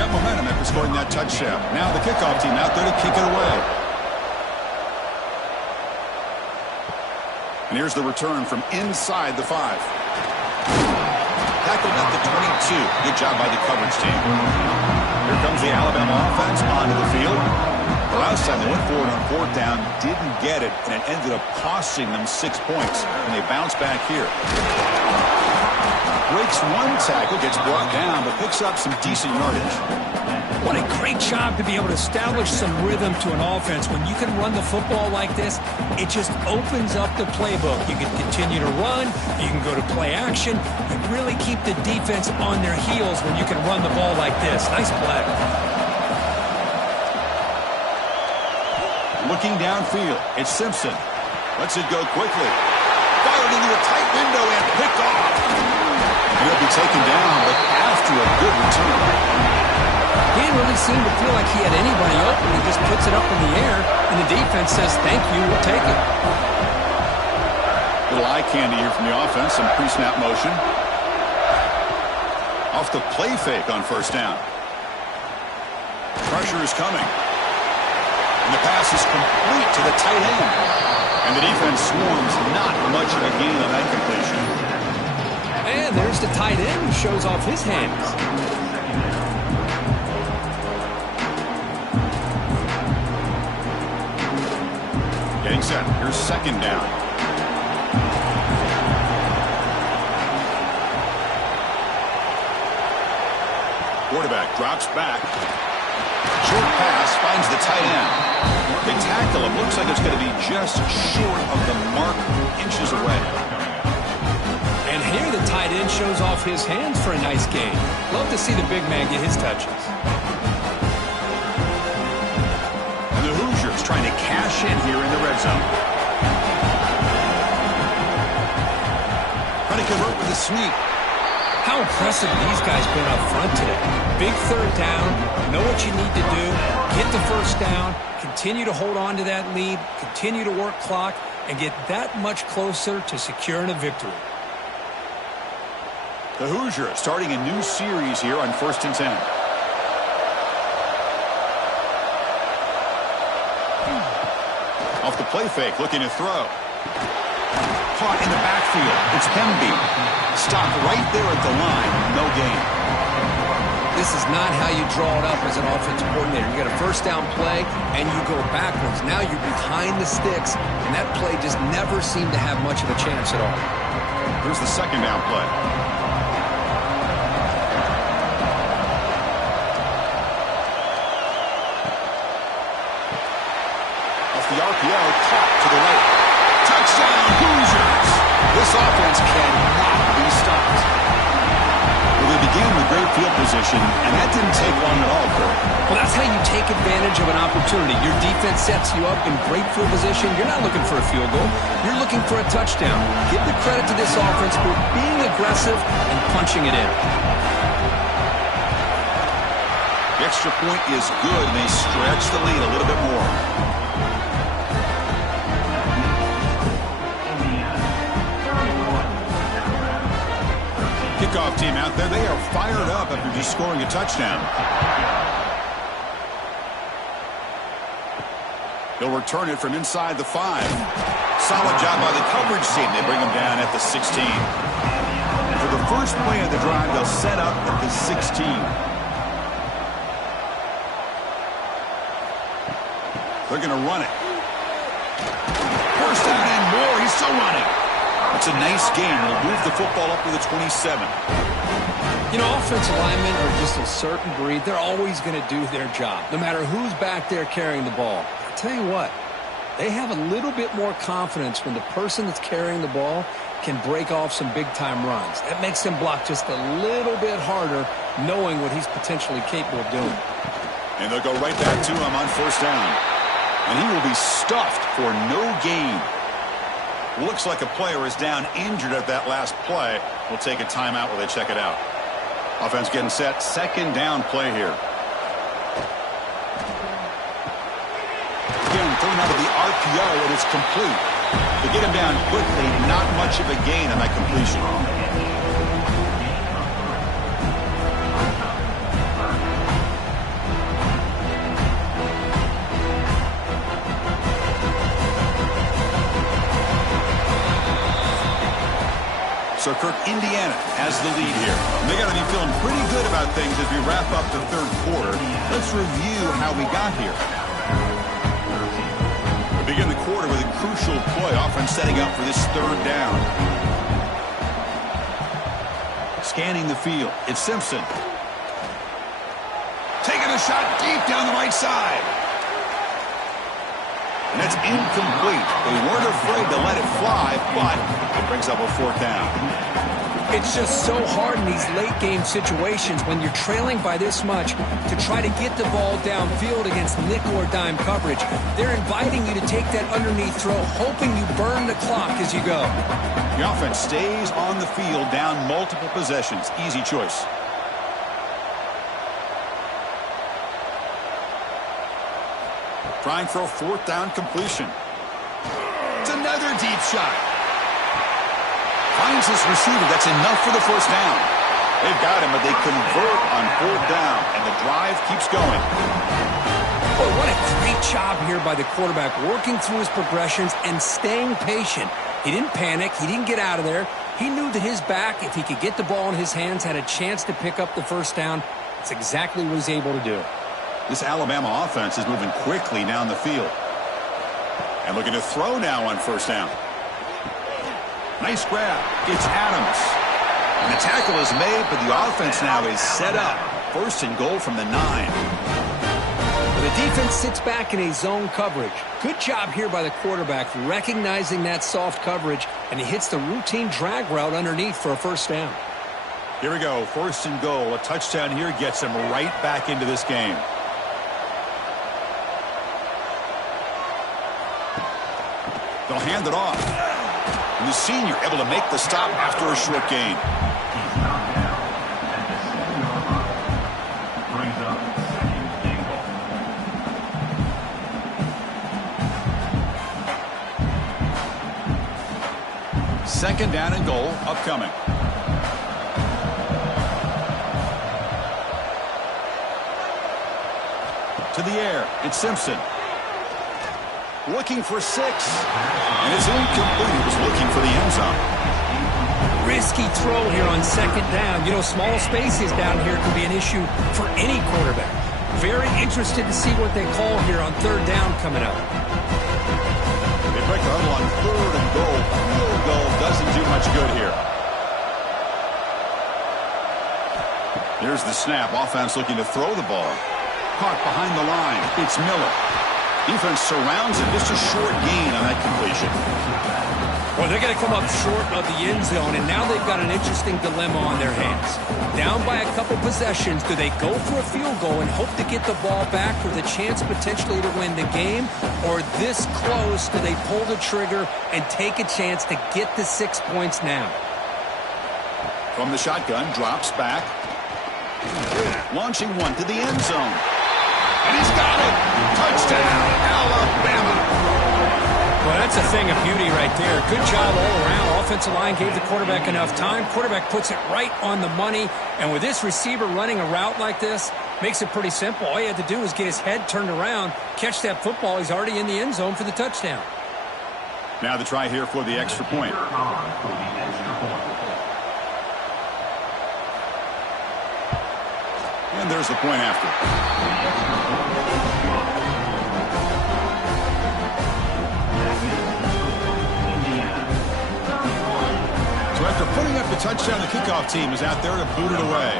Got momentum after scoring that touchdown. Now the kickoff team out there to kick it away. And here's the return from inside the 5. Tackled at the 22. Good job by the coverage team. Here comes the Alabama offense onto the field. The last time they went forward on fourth down, didn't get it, and it ended up costing them 6 points. And they bounce back here. Breaks one tackle, gets brought down, but picks up some decent yardage. What a great job to be able to establish some rhythm to an offense. When you can run the football like this, it just opens up the playbook. You can continue to run. You can go to play action. You really keep the defense on their heels when you can run the ball like this. Nice play. Looking downfield, it's Simpson. Lets it go quickly. Fired into a tight window and picked off. He'll be taken down, but after a good return. He didn't really seem to feel like he had anybody open. He just puts it up in the air, and the defense says, thank you, we'll take it. Little eye candy here from the offense, some pre-snap motion. Off the play fake on first down. Pressure is coming. And the pass is complete to the tight end. And the defense swarms not much of a gain on that completion. And there's the tight end who shows off his hands. Getting set. Here's second down. Quarterback drops back. Short pass finds the tight end. They tackle him. Looks like it's going to be just short of the mark, inches away. And here the tight end shows off his hands for a nice gain. Love to see the big man get his touches. And the Hoosiers trying to cash in here in the red zone. Trying to convert with a sneak. How impressive these guys been up front today. Big third down, know what you need to do, get the first down, continue to hold on to that lead, continue to work clock, and get that much closer to securing a victory. The Hoosiers starting a new series here on 1st and 10. Off the play fake, looking to throw. caught in the backfield. It's Hemby. Stopped right there at the line. No gain. This is not how you draw it up as an offensive coordinator. You got a first down play, and you go backwards. Now you're behind the sticks, and that play just never seemed to have much of a chance at all. Here's the second down play. Off the RPO, caught to the right. Touchdown, Hoosiers! This offense cannot be stopped. Well, they began with great field position, and that didn't take long at all, Kurt. Well, that's how you take advantage of an opportunity. Your defense sets you up in great field position. You're not looking for a field goal. You're looking for a touchdown. Give the credit to this offense for being aggressive and punching it in. The extra point is good, and they stretch the lead a little bit more. Kickoff team out there. They are fired up after just scoring a touchdown. They'll return it from inside the 5. Solid job by the coverage team. They bring them down at the 16. And for the first play of the drive, they'll set up at the 16. They're going to run it. First down and more. He's still running. It's a nice game. They'll move the football up to the 27. You know, offensive linemen are just a certain breed. They're always going to do their job, no matter who's back there carrying the ball. I'll tell you what, they have a little bit more confidence when the person that's carrying the ball can break off some big-time runs. That makes them block just a little bit harder, knowing what he's potentially capable of doing. And they'll go right back to him on first down. And he will be stuffed for no gain. Looks like a player is down injured at that last play. We'll take a timeout while they check it out. Offense getting set. Second down play here. Again, thrown out of the RPO, and it's complete. They get him down quickly. Not much of a gain on that completion. So, Kirk, Indiana has the lead here. And they got to be feeling pretty good about things as we wrap up the third quarter. Let's review how we got here. We begin the quarter with a crucial play, offense setting up for this third down. Scanning the field. It's Simpson. Taking a shot deep down the right side. And that's incomplete. They weren't afraid to let it fly, but it brings up a fourth down. It's just so hard in these late-game situations when you're trailing by this much to try to get the ball downfield against nickel or dime coverage. They're inviting you to take that underneath throw, hoping you burn the clock as you go. The offense stays on the field, down multiple possessions. Easy choice. Trying for a fourth down completion. It's another deep shot. Finds his receiver. That's enough for the first down. They've got him, but they convert on fourth down, and the drive keeps going. Boy, what a great job here by the quarterback, working through his progressions and staying patient. He didn't panic. He didn't get out of there. He knew that his back, if he could get the ball in his hands, had a chance to pick up the first down. That's exactly what he's able to do. This Alabama offense is moving quickly down the field. And looking to throw now on first down. Nice grab. It's Adams. And the tackle is made, but the offense now is set up. First and goal from the 9. The defense sits back in a zone coverage. Good job here by the quarterback, recognizing that soft coverage, and he hits the routine drag route underneath for a first down. Here we go. First and goal. A touchdown here gets him right back into this game. They'll hand it off. And the senior able to make the stop after a short gain. Second down and goal upcoming. To the air. It's Simpson. looking for 6. And it's incomplete. He was looking for the end zone. Risky throw here on second down. You know, small spaces down here can be an issue for any quarterback. Very interested to see what they call here on third down coming up. They break the huddle on 3rd and goal. Field goal doesn't do much good here. Here's the snap. Offense looking to throw the ball. Caught behind the line. It's Miller. Defense surrounds him. Just a short gain on that completion. Well, they're going to come up short of the end zone, and now they've got an interesting dilemma on their hands. Down by a couple possessions, do they go for a field goal and hope to get the ball back with a chance potentially to win the game? Or this close, do they pull the trigger and take a chance to get the 6 points now? From the shotgun, drops back. Launching one to the end zone. And he's got it! Touchdown, Alabama! Well, that's a thing of beauty right there. Good job all around. Offensive line gave the quarterback enough time. Quarterback puts it right on the money. And with this receiver running a route like this, makes it pretty simple. All you had to do was get his head turned around, catch that football. He's already in the end zone for the touchdown. Now the try here for the extra point. And there's the point after. So after putting up the touchdown, the kickoff team is out there to boot it away.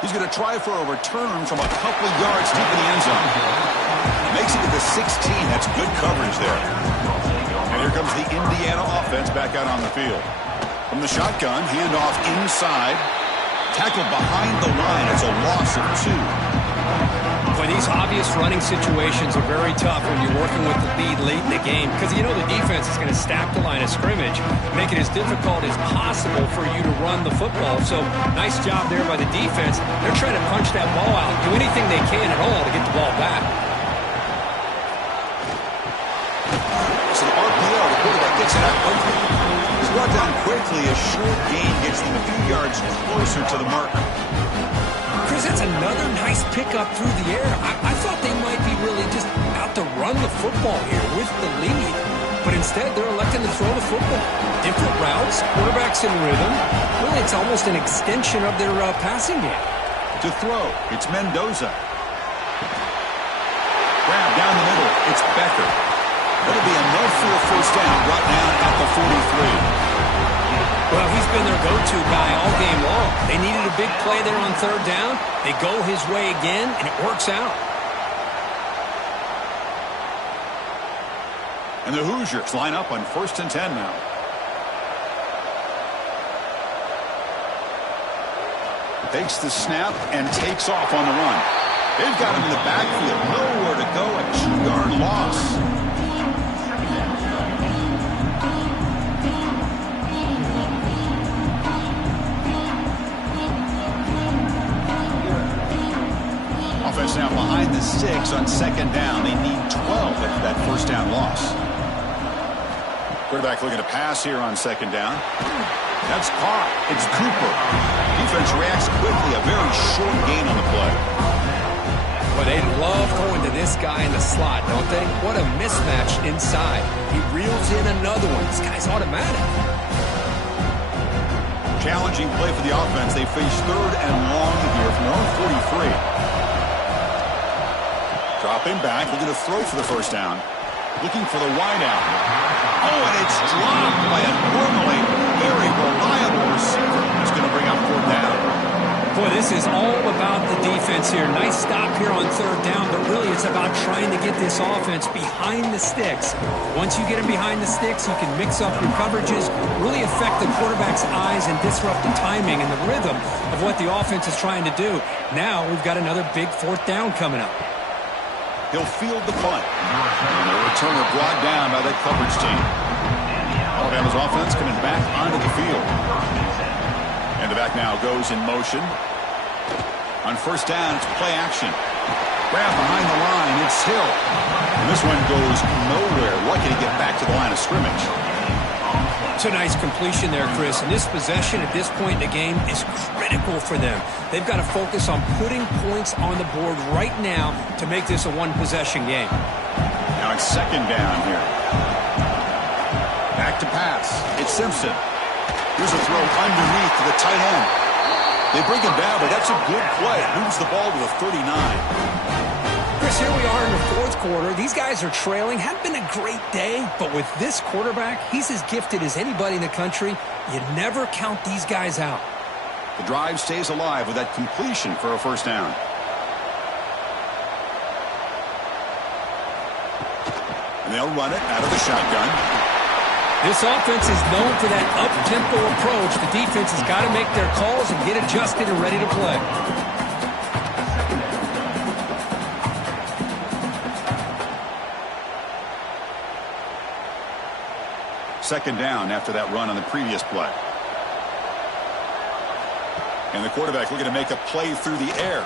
He's going to try for a return from a couple yards deep in the end zone. Makes it to the 16. That's good coverage there. And here comes the Indiana offense back out on the field. From the shotgun, handoff inside. Tackled behind the line. It's a loss of 2. Boy, these obvious running situations are very tough when you're working with the lead late in the game because you know the defense is going to stack the line of scrimmage, make it as difficult as possible for you to run the football. So nice job there by the defense. They're trying to punch that ball out, do anything they can at all to get the ball back. So the RPO, the quarterback gets it out quickly. He's brought down quickly. A short gain gets them a few yards closer to the mark. Chris, that's another nice pickup through the air. I thought they might be really just out to run the football here with the lead. But instead, they're electing to throw the football. Different routes, quarterbacks in rhythm. Really, it's almost an extension of their passing game. To throw, it's Mendoza. Grab down the middle, it's Becker. That'll be enough for a first down, brought down at the 43. Well, he's been their go-to guy all game long. They needed a big play there on third down. They go his way again, and it works out. And the Hoosiers line up on 1st and 10 now. Takes the snap and takes off on the run. They've got him in the backfield. Nowhere to go. A 2-yard loss. Offense now behind the 6 on 2nd down. They need 12 after that first down loss. Quarterback looking to pass here on 2nd down. That's caught. It's Cooper. Defense reacts quickly. A very short gain on the play. Well, they love going to this guy in the slot, don't they? What a mismatch inside. He reels in another one. This guy's automatic. Challenging play for the offense. They face 3rd and long here from their own 43. Dropping back, looking to throw for the first down. Looking for the wideout. Oh, and it's dropped by a normally very reliable receiver. It's going to bring up 4th down. Boy, this is all about the defense here. Nice stop here on 3rd down, but really it's about trying to get this offense behind the sticks. Once you get them behind the sticks, you can mix up your coverages, really affect the quarterback's eyes and disrupt the timing and the rhythm of what the offense is trying to do. Now we've got another big 4th down coming up. He'll field the punt. And the returner brought down by that coverage team. Alabama's offense coming back onto the field. And the back now goes in motion. On 1st down, it's play action. Grab behind the line, it's Hill. And this one goes nowhere. Lucky to get back to the line of scrimmage. It's a nice completion there, Chris. And this possession at this point in the game is critical for them. They've got to focus on putting points on the board right now to make this a one-possession game. Now it's second down here. Back to pass. It's Simpson. Here's a throw underneath to the tight end. They bring him down, but that's a good play. Moves the ball to the 39. Chris, here we are in the fourth quarter. These guys are trailing. Hadn't been a great day, but with this quarterback, he's as gifted as anybody in the country. You never count these guys out. The drive stays alive with that completion for a first down. And they'll run it out of the shotgun. This offense is known for that up-tempo approach. The defense has got to make their calls and get adjusted and ready to play. Second down after that run on the previous play. And the quarterback looking to make a play through the air.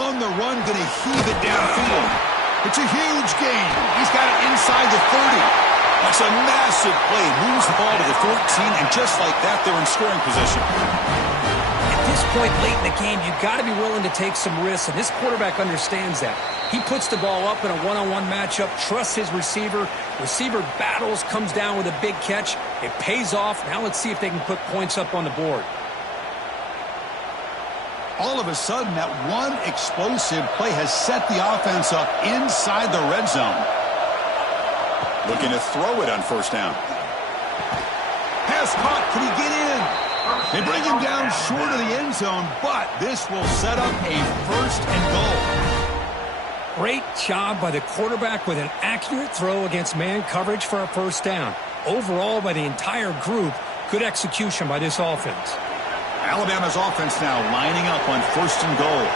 On the run, going to heave it downfield. It's a huge gain. He's got it inside the 30. That's a massive play. Moves the ball to the 14, and just like that, they're in scoring position. At this point late in the game, you've got to be willing to take some risks, and this quarterback understands that. He puts the ball up in a one-on-one matchup, trusts his receiver. Receiver battles, comes down with a big catch. It pays off. Now let's see if they can put points up on the board. All of a sudden, that one explosive play has set the offense up inside the red zone. Looking to throw it on first down. Pass caught. Can he get in? They bring him down short of the end zone, but this will set up a first and goal. Great job by the quarterback with an accurate throw against man coverage for a first down. Overall, by the entire group, good execution by this offense. Alabama's offense now lining up on first and goal.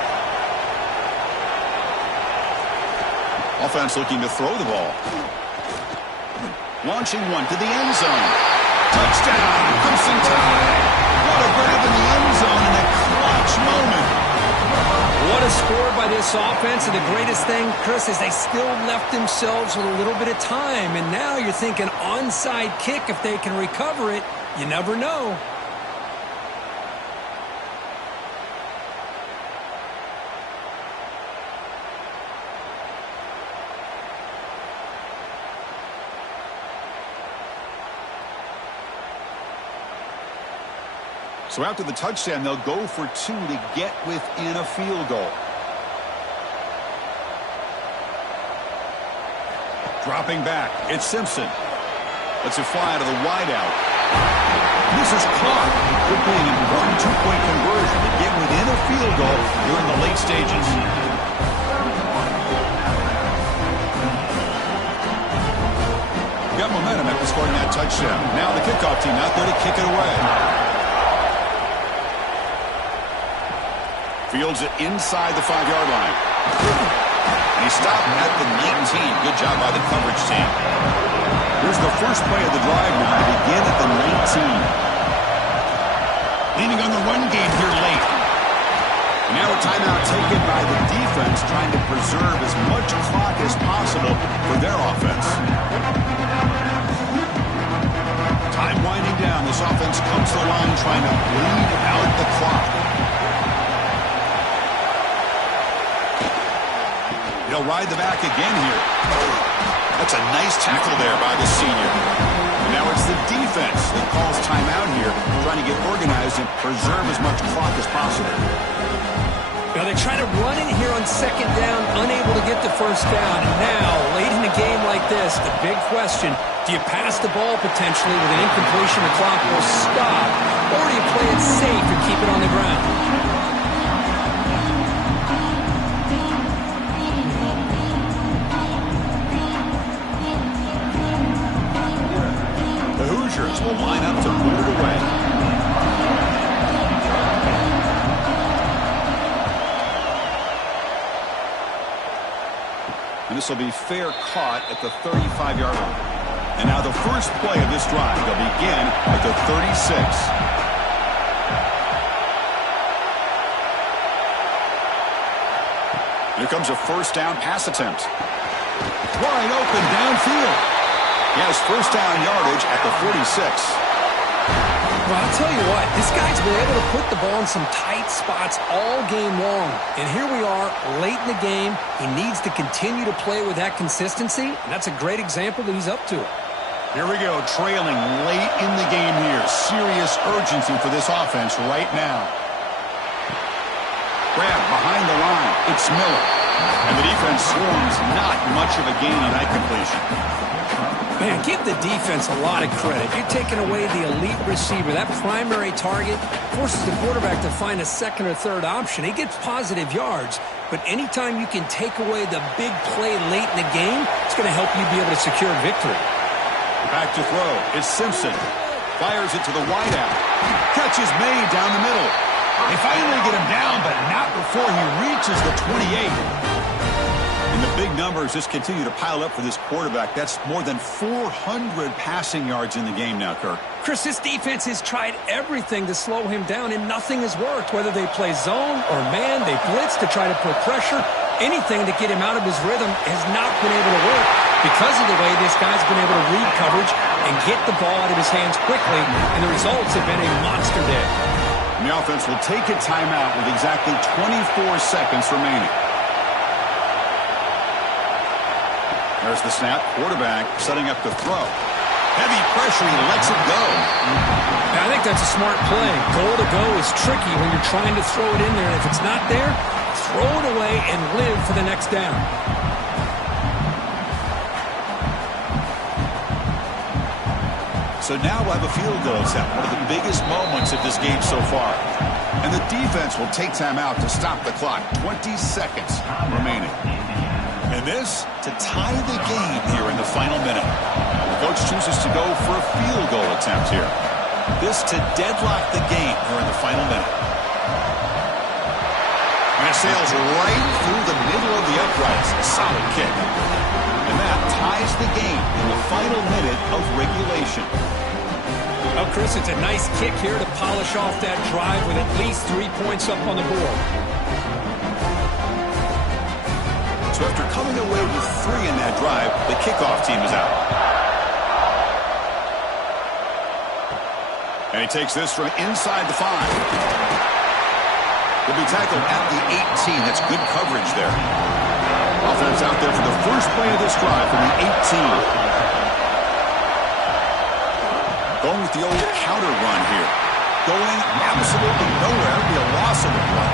Offense looking to throw the ball. Launching one to the end zone. Touchdown, Crimson Tide. What a grab in the end zone in a clutch moment. What a score by this offense, and the greatest thing, Chris, is they still left themselves with a little bit of time, and now you're thinking onside kick if they can recover it. You never know. So after the touchdown, they'll go for two to get within a field goal. Dropping back, it's Simpson. Lets it fly to the wideout. This is caught. Could be an important two-point conversion to get within a field goal during the late stages. Got momentum after scoring that touchdown. Now the kickoff team out there to kick it away. Fields it inside the 5-yard line. And he stopped at the 19. Good job by the coverage team. Here's the first play of the drive now to begin at the 19. Leaning on the run game here late. And now a timeout taken by the defense, trying to preserve as much clock as possible for their offense. Time winding down. This offense comes to the line trying to bleed out the clock. They'll ride the back again here. That's a nice tackle there by the senior. Now it's the defense that calls timeout here, trying to get organized and preserve as much clock as possible. Now they try to run it here on second down, unable to get the first down. And now, late in a game like this, the big question, do you pass the ball potentially with an incompletion, the clock will stop, or do you play it safe and keep it on the ground? Will line up to put it away. And this will be fair caught at the 35-yard line. And now the first play of this drive. They'll begin at the 36. Here comes a first down pass attempt. Wide open downfield. He has first down yardage at the 46. Well, I'll tell you what, this guy's been able to put the ball in some tight spots all game long. And here we are, late in the game. He needs to continue to play with that consistency, and that's a great example that he's up to it. Here we go, trailing late in the game here. Serious urgency for this offense right now. Grab behind the line. It's Miller. And the defense swarms not much of a gain on that completion. Man, give the defense a lot of credit. You're taking away the elite receiver. That primary target forces the quarterback to find a second or third option. He gets positive yards, but anytime you can take away the big play late in the game, it's going to help you be able to secure victory. Back to throw. It's Simpson. Fires it to the wideout. Catch is made down the middle. They finally get him down, but not before he reaches the 28. And the big numbers just continue to pile up for this quarterback. That's more than 400 passing yards in the game now, Kirk. Chris, this defense has tried everything to slow him down, and nothing has worked. Whether they play zone or man, they blitz to try to put pressure. Anything to get him out of his rhythm has not been able to work because of the way this guy's been able to read coverage and get the ball out of his hands quickly, and the results have been a monster day. And the offense will take a timeout with exactly 24 seconds remaining. There's the snap. Quarterback setting up to throw. Heavy pressure. He lets it go. Now, I think that's a smart play. Goal to go is tricky when you're trying to throw it in there. And if it's not there, throw it away and live for the next down. So now we'll have a field goal attempt. One of the biggest moments of this game so far. And the defense will take time out to stop the clock. 20 seconds remaining. And this to tie the game here in the final minute. The coach chooses to go for a field goal attempt here. This to deadlock the game here in the final minute. And it sails right through the middle of the uprights. A solid kick. And that ties the game in the final minute of regulation. Well, Chris, it's a nice kick here to polish off that drive with at least 3 points up on the board. So after coming away with 3 in that drive, the kickoff team is out. And he takes this from inside the 5. He'll be tackled at the 18. That's good coverage there. Offense out there for the first play of this drive from the 18. Going with the old counter run here. Going absolutely nowhere. That would be a loss of the play.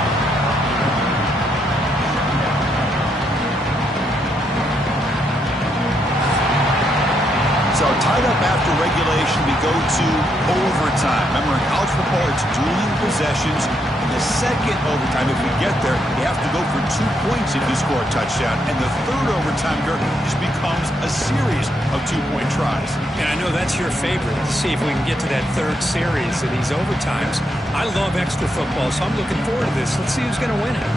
So tied up after regulation, we go to overtime. Remember, in college football, it's dueling possessions. In the second overtime, if we get there, you have to go for 2 points if you score a touchdown. And the third overtime, Kirk, just becomes a series of 2-point tries. And I know that's your favorite. Let's see if we can get to that third series of these overtimes. I love extra football, so I'm looking forward to this. Let's see who's going to win it.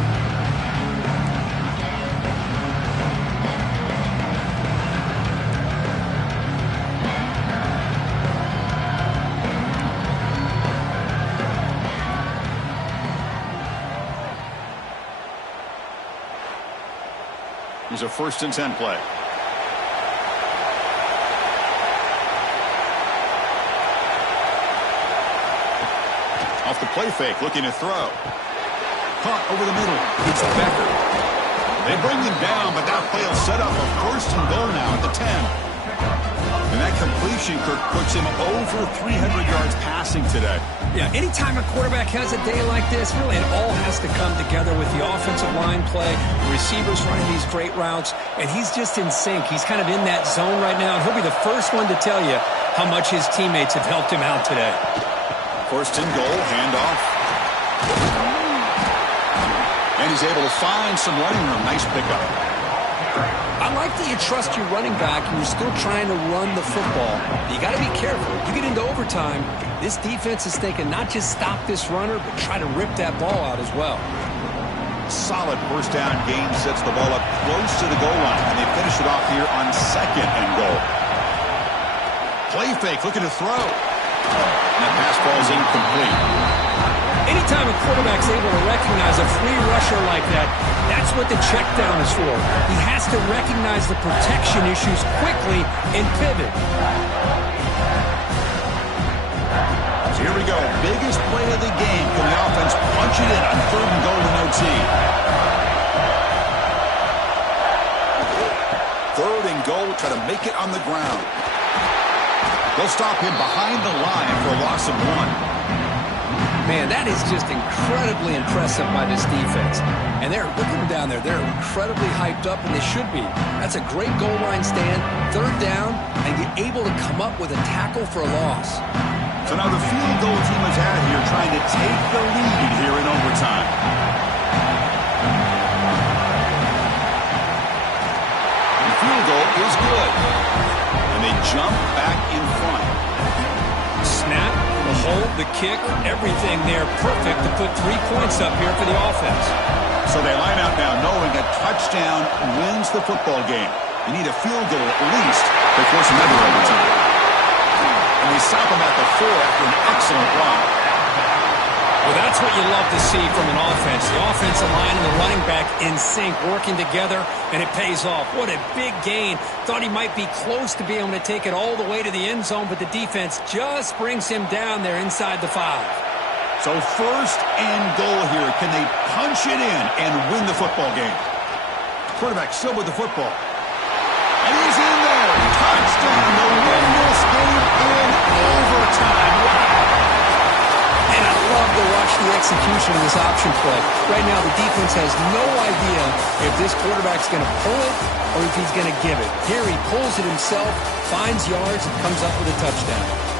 Here's a 1st and 10 play. Off the play fake, looking to throw. Caught over the middle. It's Becker. They bring him down, but that play will set up a 1st and goal now at the 10. And that completion, Kirk, puts him over 300 yards passing today. Yeah, anytime a quarterback has a day like this, really it all has to come together with the offensive line play, the receivers running these great routes, and he's just in sync. He's kind of in that zone right now, and he'll be the first one to tell you how much his teammates have helped him out today. 1st and goal, handoff. And he's able to find some running room. Nice pickup. I like that you trust your running back and you're still trying to run the football. You got to be careful. You get into overtime, this defense is thinking not just stop this runner, but try to rip that ball out as well. Solid 1st down gain, sets the ball up close to the goal line, and they finish it off here on 2nd and goal. Play fake, looking to throw. And that pass ball is incomplete. Anytime a quarterback's able to recognize a free rusher like that, that's what the check down is for. He has to recognize the protection issues quickly and pivot. So here we go. Biggest play of the game. Can the offense punch it in on 3rd and goal with OT? 3rd and goal. Try to make it on the ground. They'll stop him behind the line for a loss of 1. Man, that is just incredibly impressive by this defense. And look at them down there. They're incredibly hyped up, and they should be. That's a great goal line stand, 3rd down, and you're able to come up with a tackle for a loss. So now the field goal team is out here trying to take the lead here in overtime. The field goal is good. And they jump back in front. Snap, the hold, the kick, everything there perfect to put 3 points up here for the offense. So they line out now knowing a touchdown wins the football game. You need a field goal at least to force another overtime. And they stop him at the 4 after an excellent run. Well, that's what you love to see from an offense. The offensive line and the running back in sync, working together, and it pays off. What a big gain. Thought he might be close to being able to take it all the way to the end zone, but the defense just brings him down there inside the 5. So 1st and goal here. Can they punch it in and win the football game? Quarterback still with the football. And he's in there. Touchdown to win this game in overtime. Wow. And I love to watch the execution of this option play. Right now, the defense has no idea if this quarterback's going to pull it or if he's going to give it. Here he pulls it himself, finds yards, and comes up with a touchdown.